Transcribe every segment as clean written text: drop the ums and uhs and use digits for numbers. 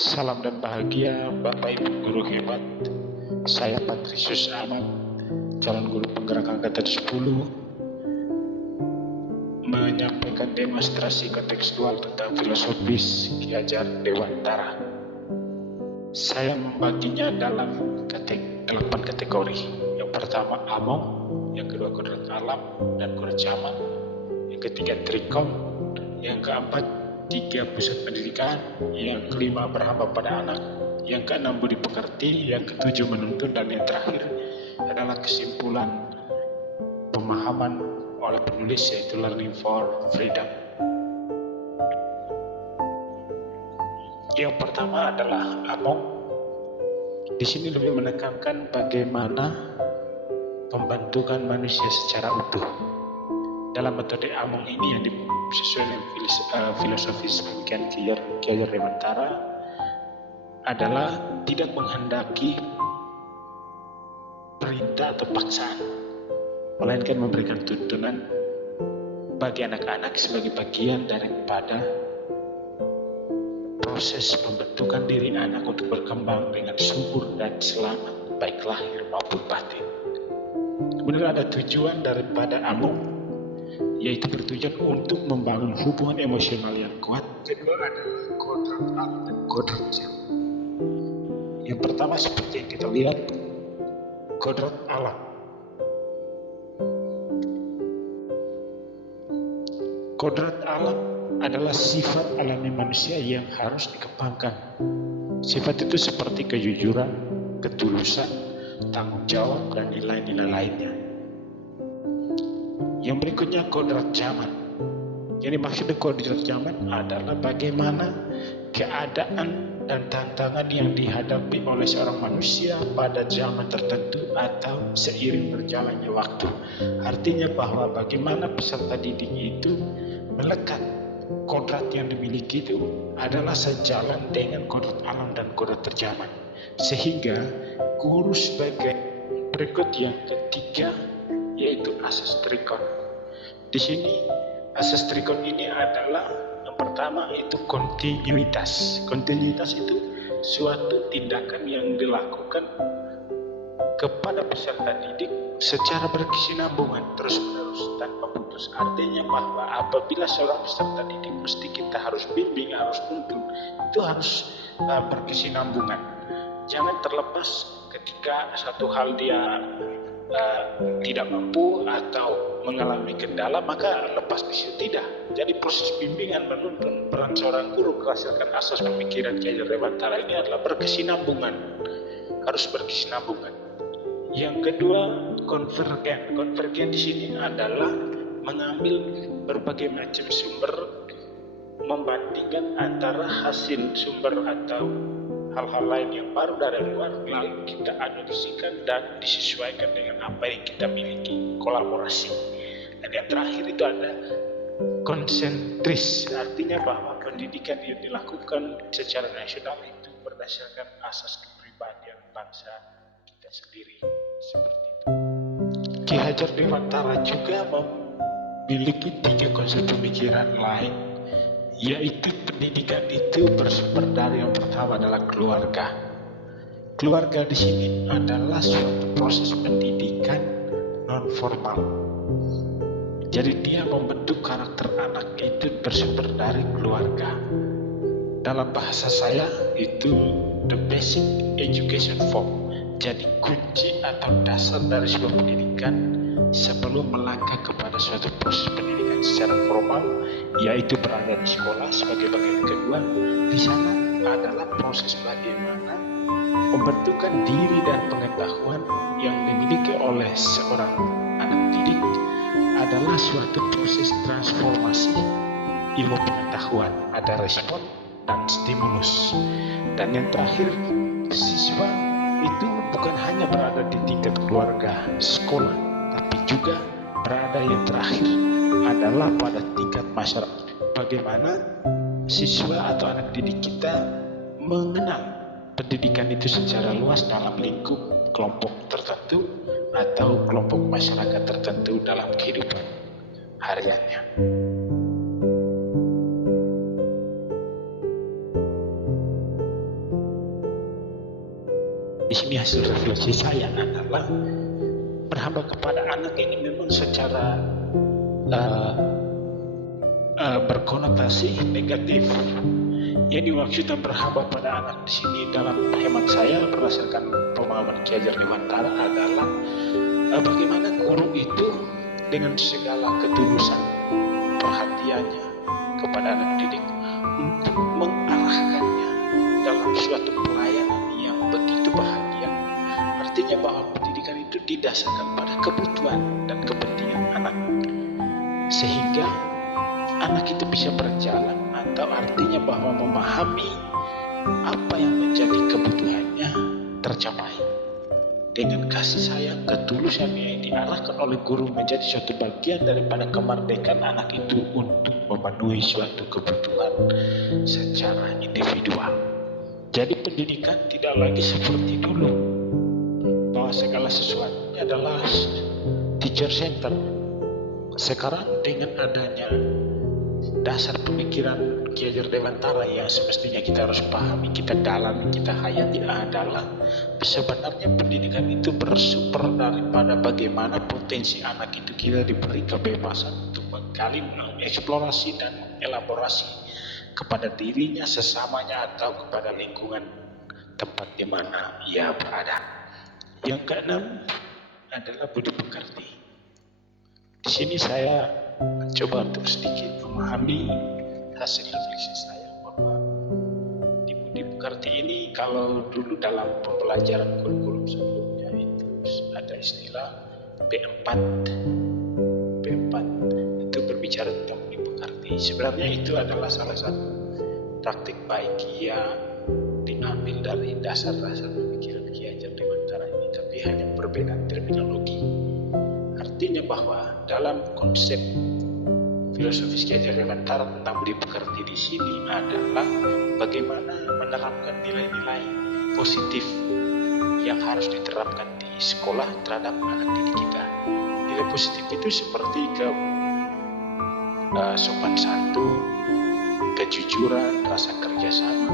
Salam dan bahagia Bapak Ibu Guru hebat. Saya Patrisius Ahmad, calon guru penggerak angkatan 10, menyampaikan demonstrasi kontekstual tentang filosofis Ki Hajar Dewantara. Saya membaginya dalam 8 kategori. Yang pertama among, yang kedua kodrat alam dan kodrat zaman, yang ketiga trikon, yang keempat 3 pusat pendidikan, yang kelima berhamba pada anak, yang keenam budi pekerti, yang ketujuh menuntun, dan yang terakhir adalah kesimpulan pemahaman oleh penulis, yaitu Learning for Freedom. Yang pertama adalah among. Di sini lebih menekankan bagaimana pembentukan manusia secara utuh. Dalam metode among ini yang sesuai dengan filosofis pemikiran Ki Hajar Dewantara adalah tidak menghendaki perintah atau paksaan, melainkan memberikan tuntunan bagi anak-anak sebagai bagian daripada proses pembentukan diri anak untuk berkembang dengan subur dan selamat, baik lahir maupun batin. Kemudian ada tujuan daripada among, yaitu bertujuan untuk membangun hubungan emosional yang kuat. Kedua adalah kodrat alam dan kodrat zaman. Yang pertama seperti yang kita lihat, kodrat alam. Kodrat alam adalah sifat alami manusia yang harus dikembangkan. Sifat itu seperti kejujuran, ketulusan, tanggung jawab, dan nilai-nilai lainnya. Yang berikutnya kodrat zaman. Jadi maksudnya kodrat zaman adalah bagaimana keadaan dan tantangan yang dihadapi oleh seorang manusia pada zaman tertentu atau seiring berjalannya waktu. Artinya bahwa bagaimana peserta didiknya itu melekat kodrat yang dimiliki itu adalah sejalan dengan kodrat alam dan kodrat zaman. Sehingga guru sebagai berikut yang ketiga, yaitu asas trikon. Di sini asas trikon ini adalah yang pertama itu kontinuitas. Kontinuitas itu suatu tindakan yang dilakukan kepada peserta didik secara berkesinambungan terus-menerus tanpa putus. Artinya bahwa apabila seorang peserta didik mesti kita harus bimbing, harus tuntun, itu harus berkesinambungan. Jangan terlepas ketika satu hal dia tidak mampu atau mengalami kendala maka lepas di situ, tidak. Jadi proses bimbingan menuntun peran seorang guru berdasarkan asas pemikiran Ki Hajar Dewantara ini adalah berkesinambungan, harus berkesinambungan. Yang kedua konvergen. Konvergen di sini adalah mengambil berbagai macam sumber, membandingkan antara hasil sumber atau hal-hal lain yang baru dari luar, lalu kita analisasikan dan disesuaikan dengan apa yang kita miliki, kolaborasi. Dan yang terakhir itu ada konsentris, artinya bahwa pendidikan yang dilakukan secara nasional itu berdasarkan asas kepribadian bangsa kita sendiri, seperti itu. Ki Hajar Dewantara juga memiliki 3 konsep pemikiran lain, yaitu pendidikan itu bersumber dari yang pertama adalah keluarga. Keluarga di sini adalah suatu proses pendidikan non formal. Jadi dia membentuk karakter anak itu bersumber dari keluarga. Dalam bahasa saya itu the basic education form. Jadi kunci atau dasar dari sebuah pendidikan sebelum melangkah kepada suatu proses pendidikan secara formal, yaitu berada di sekolah sebagai bagian kedua. Di sana adalah proses bagaimana pembentukan diri dan pengetahuan yang dimiliki oleh seorang anak didik adalah suatu proses transformasi ilmu pengetahuan. Ada respon dan stimulus. Dan yang terakhir, siswa itu bukan hanya berada di tingkat keluarga, sekolah, tapi juga berada yang terakhir adalah pada tingkat masyarakat. Bagaimana siswa atau anak didik kita mengenal pendidikan itu secara luas dalam lingkup kelompok tertentu atau kelompok masyarakat tertentu dalam kehidupan hariannya. Di sini hasil refleksi saya adalah berhamba kepada anak ini memang secara berkonotasi negatif. Yang dimaksudkan berhamba pada anak di sini dalam hemat saya berdasarkan pemahaman Ki Hajar Dewantara adalah bagaimana guru itu dengan segala ketulusan perhatiannya kepada anak didik untuk mengarahkannya dalam suatu pelayanan yang begitu bahagia. Artinya bahwa pendidikan itu didasarkan pada kebutuhan dan kepentingan anak, sehingga anak itu bisa berjalan, atau artinya bahwa memahami apa yang menjadi kebutuhannya tercapai. Dengan kasih sayang, ketulusan yang diarahkan oleh guru menjadi suatu bagian daripada kemerdekaan anak itu untuk memenuhi suatu kebutuhan secara individual. Jadi pendidikan tidak lagi seperti dulu, bahwa segala sesuatunya adalah teacher center. Sekarang dengan adanya dasar pemikiran Ki Hajar Dewantara yang semestinya kita harus pahami, kita dalami, kita hayati adalah sebenarnya pendidikan itu bersumber daripada bagaimana potensi anak itu kita diberi kebebasan untuk menggali, mengeksplorasi dan mengelaborasi kepada dirinya, sesamanya, atau kepada lingkungan tempat di mana ia berada. Yang keenam adalah budi pekerti. Di sini saya mencoba untuk sedikit memahami hasil refleksi saya bahwa di budi pekerti ini, kalau dulu dalam pembelajaran kurikulum sebelumnya itu ada istilah B4 itu berbicara tentang budi pekerti. Sebenarnya itu adalah salah satu praktik baik yang diambil dari dasar-dasar pemikiran Ki Hajar Dewantara ini, tapi hanya perbedaan terminologi. Artinya bahwa dalam konsep filosofis Ki Hajar Dewantara tentang budi pekerti di sini adalah bagaimana menerapkan nilai-nilai positif yang harus diterapkan di sekolah terhadap anak didik kita. Nilai positif itu seperti sopan santun, kejujuran, rasa kerjasama,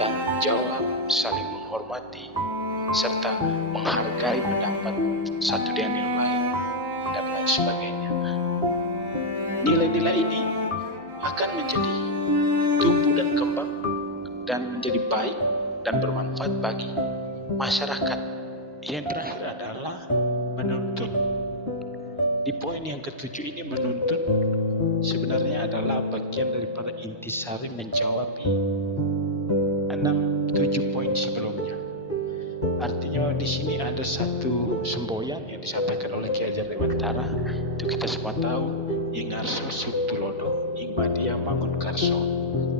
tanggung jawab, saling menghormati, serta menghargai pendapat satu dengan yang lain, dan lain sebagainya. Nilai-nilai ini akan menjadi tumbuh dan kembang dan menjadi baik dan bermanfaat bagi masyarakat. Yang terakhir adalah menuntun. Di poin yang ketujuh ini, menuntun sebenarnya adalah bagian daripada intisari menjawab 7 poin sebelumnya. Artinya di sini ada satu semboyan yang disampaikan oleh Ki Hajar Dewantara. Itu kita semua tahu. Ing Arso Subtulodo, ing Madia Mangun Karso,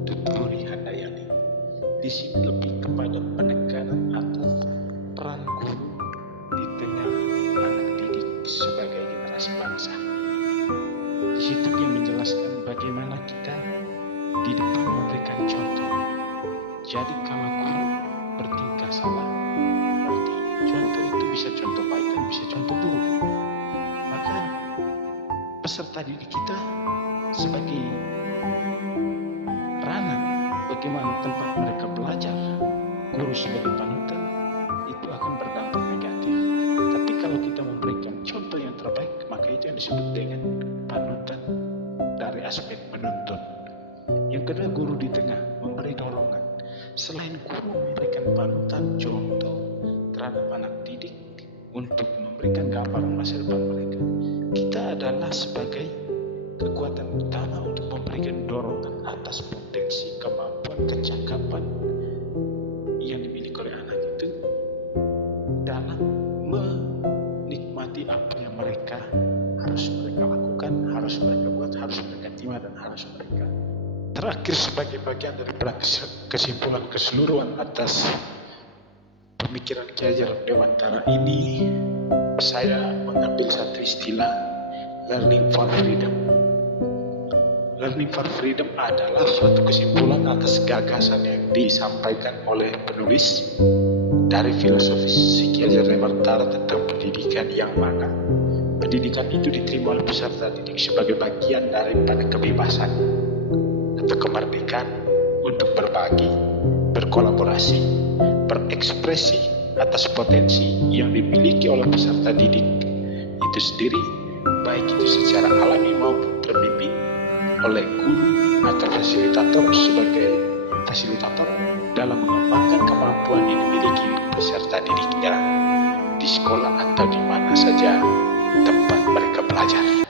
Tuturi Handayani. Di sini lebih kepada penekanan atas peran guru di tengah anak didik sebagai generasi bangsa. Di situ dia menjelaskan bagaimana kita di depan memberikan contoh. Jadi kalau guru bertingkah salah, berarti contoh itu bisa contoh baik dan bisa contoh buruk. Maka peserta didik kita sebagai ranah bagaimana tempat mereka belajar, guru sebagai panutan, itu akan berdampak negatif. Tapi kalau kita memberikan contoh yang terbaik, maka itu yang disebut dengan panutan dari aspek menuntun. Yang kedua, guru di tengah memberi dorongan. Selain guru memberikan panutan, contoh terhadap anak didik untuk memberikan gambaran masa depan mereka, kita adalah sebagai kekuatan utama untuk memberikan dorongan atas potensi, kemampuan, kecakapan yang dimiliki oleh anak itu dalam menikmati apa yang mereka harus mereka lakukan, harus mereka buat, harus mereka terima, dan harus mereka. Terakhir, sebagai bagian daripada kesimpulan keseluruhan atas pemikiran Ki Hajar Dewantara ini, saya mengambil satu istilah, learning for freedom. Learning for freedom adalah suatu kesimpulan atas gagasan yang disampaikan oleh penulis dari filosofis Ki Hajar Dewantara tentang pendidikan, yang mana pendidikan itu diterima oleh peserta didik sebagai bagian daripada kebebasan atau kemerdekaan untuk berbagi, berkolaborasi, berekspresi, atas potensi yang dimiliki oleh peserta didik itu sendiri, baik itu secara alami maupun terbimbing oleh guru atau fasilitator sebagai fasilitator dalam mengembangkan kemampuan yang dimiliki peserta didiknya di sekolah atau di mana saja tempat mereka belajar.